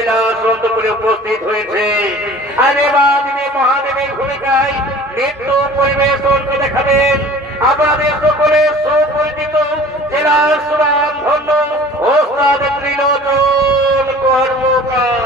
কৈলাস অন্তপুরে উপস্থিত হয়েছে। আর এবার তিনি মহাদেবের ভূমিকায় নৃত্য পরিবেশনকে দেখাবেন আমাদের সকলের সুপরিচিত জেলার সুনাম ধন্য ওস্তাদ ত্রিলোচন কর্মকার।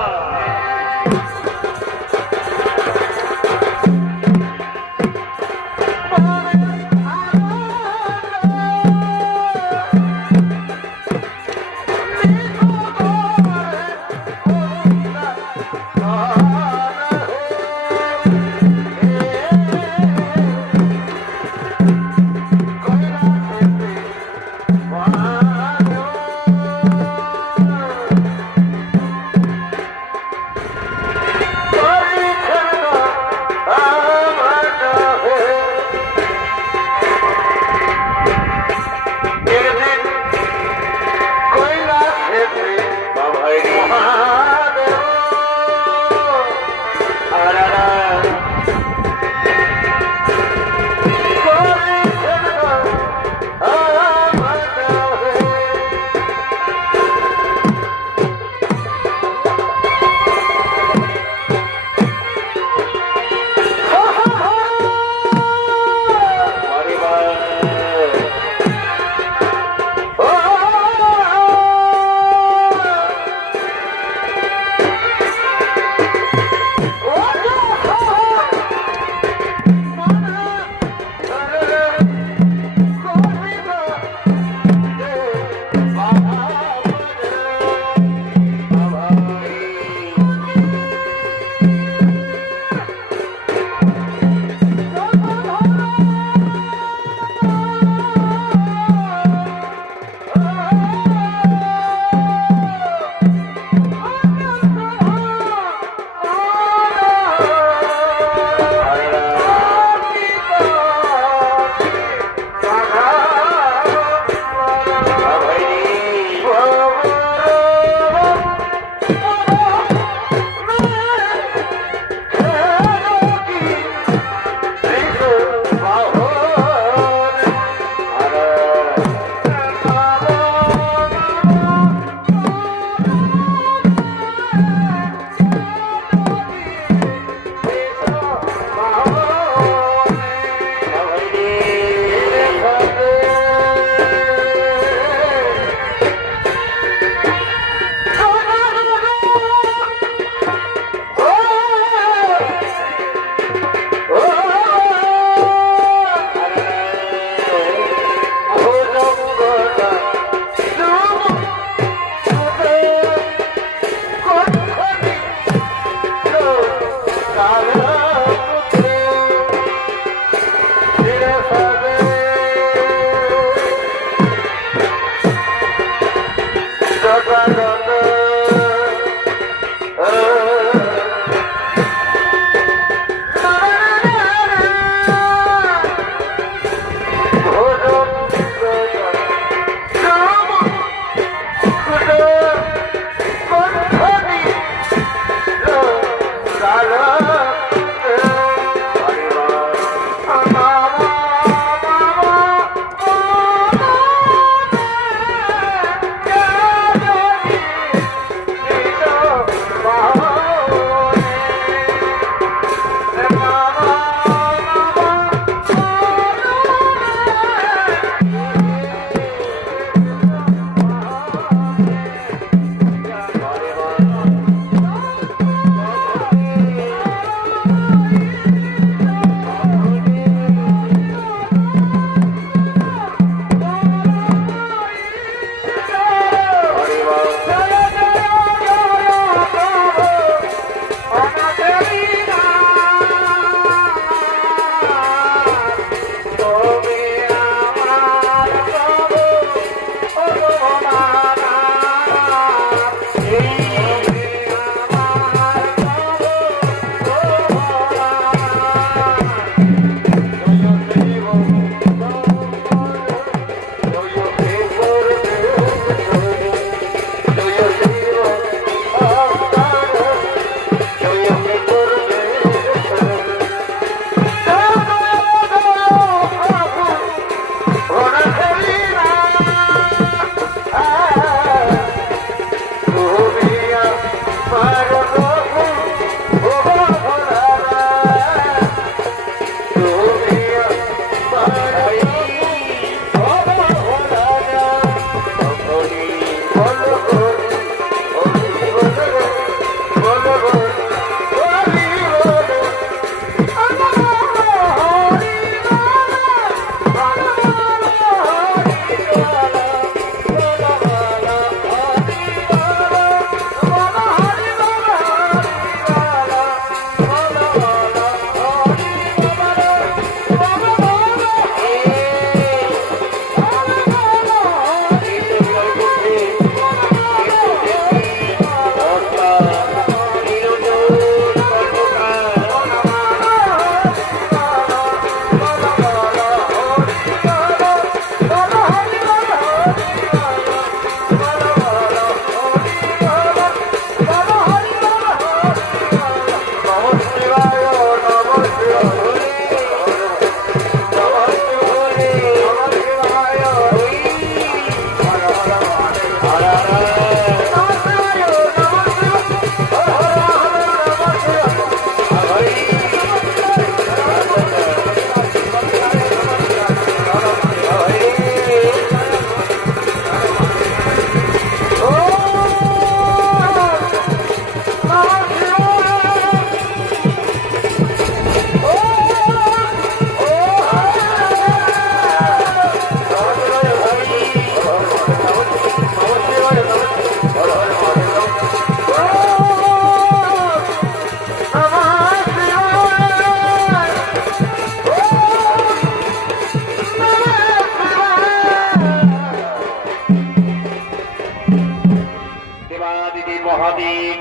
মহাদেব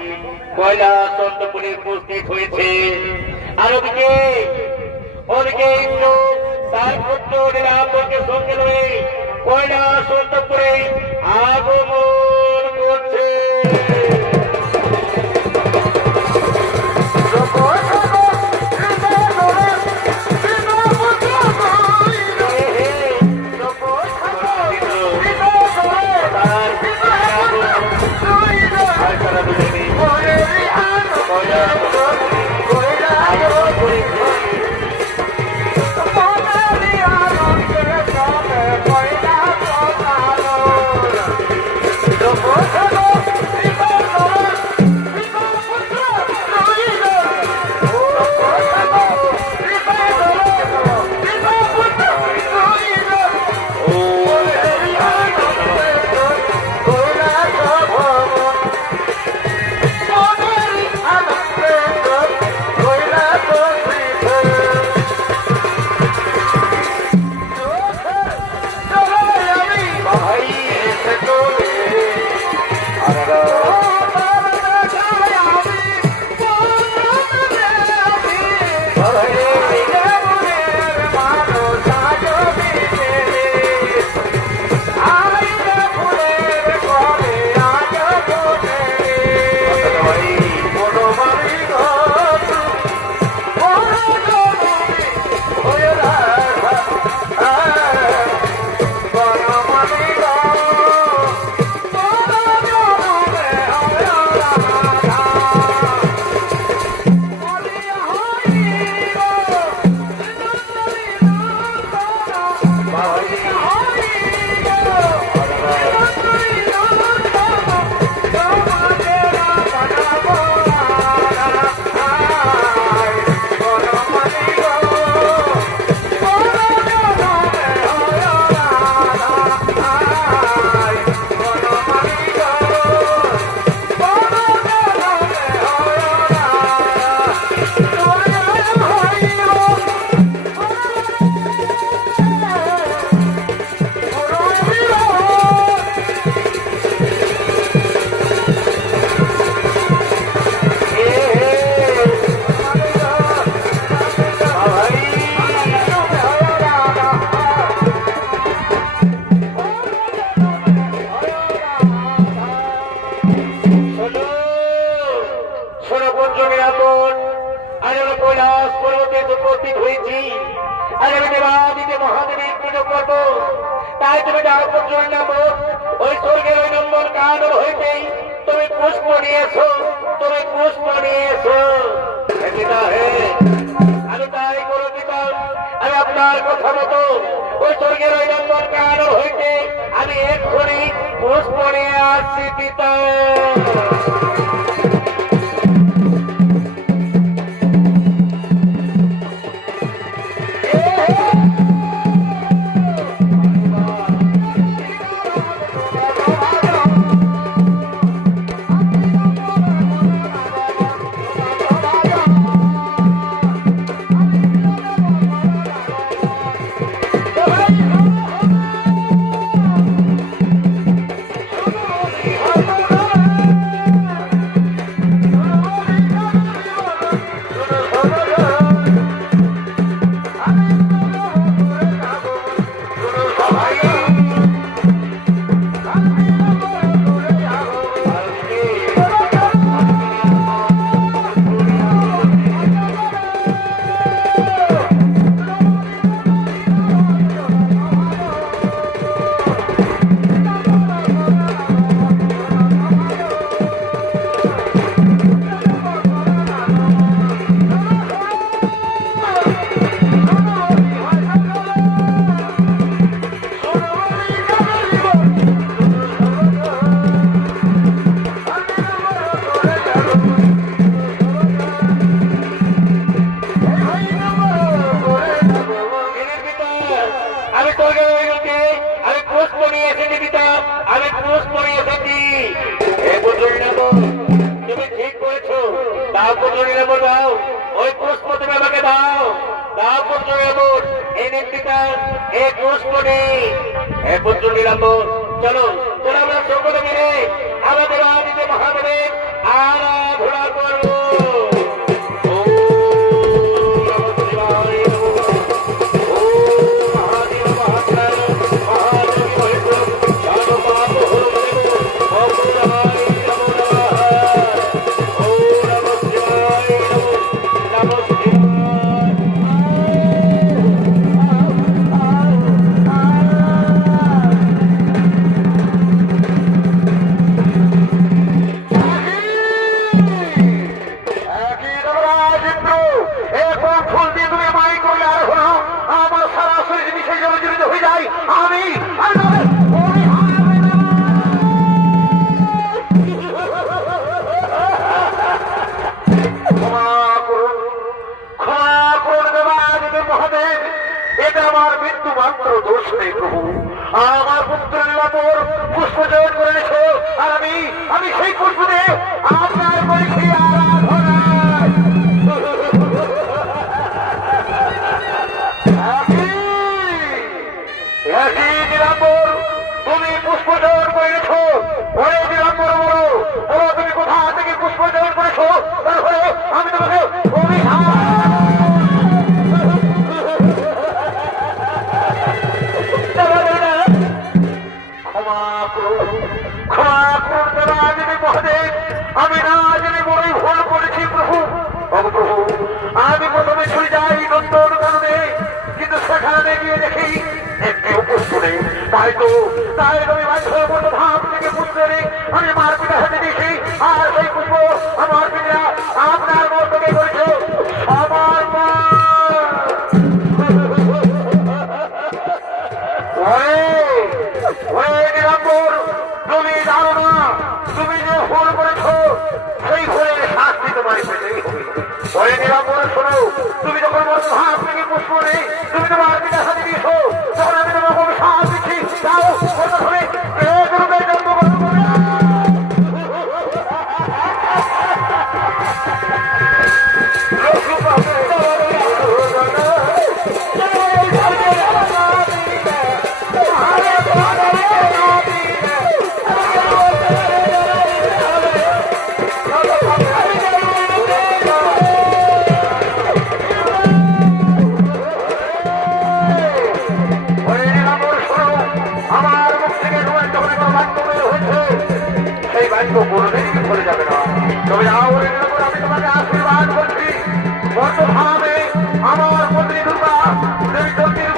কৈলাস অন্তপুরে উপস্থিত হয়েছে। আর ওদিকে ইন্দ্র তার পুত্র নীলাম্বরকে সঙ্গে লয়ে কৈলাস অন্তপুরে আগমন করছে। তাই তুমি যাও ওই স্বর্গের ওই নম্বর কানর হইতেই তুমি পুষ্প নিয়েছো, তুমি পুষ্প নিয়েছো। আমি তাই করে দিতাম, আমি আপনার কথা মতো ওই স্বর্গের ওই নম্বর কানর হইতে আমি এক্ষুনি পুষ্প নিয়ে আসছি পিতা। চলো তোরা আমরা সকলে মিলে আমাদের আদিতে মহাদেবের আরাধনা করব। আমার পুত্র নীলাম্বর পুষ্পচয়ন করেছো আর আমি সেই পুষ্পতে আপনার করেছি আরাধনা। নীলাম্বর তুমি পুষ্পচয়ন করেছো, ওরে নীলাম্বর বলো বলো তুমি কোথা থেকে পুষ্পচয়ন করেছো, তারপরে আমি তোমাকে আমি না জেনে বড়ই ভুল করেছি প্রভু। প্রভু আমি প্রথমে ছুটে যাই নন্দন কারণে, কিন্তু সেখানে গিয়ে দেখি একটিও পুষ্প নেই। তাই তো আমি বাধ্য বলবো ধাম থেকে পুষ্প নেই, আমি মার পিতা হাতে দিয়েছি আর সেই পুষ্প আমার পিতা আপনার মতকে করেছে আমার মা। তুমি জানো না তুমি যে ভুল করেছো সেই ভুলের শাস্তি তোমার পেতেই হবে। পরে নীলাম্বর শোনো, তুমি যখন বলছো হাত থেকে পুষ্প নেই, তুমি তোমার পিতা সাথে দিয়েছো, তখন আমি তোমাকে সাহায্য দিচ্ছি। যাও ধরে জন্ম চলে যাবে না। তবে আমি তোমাকে আশীর্বাদ করছি, বর্তমানে আমার পত্নী দুর্গা দেবী চন্দ্রীর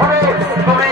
হবে। তুমি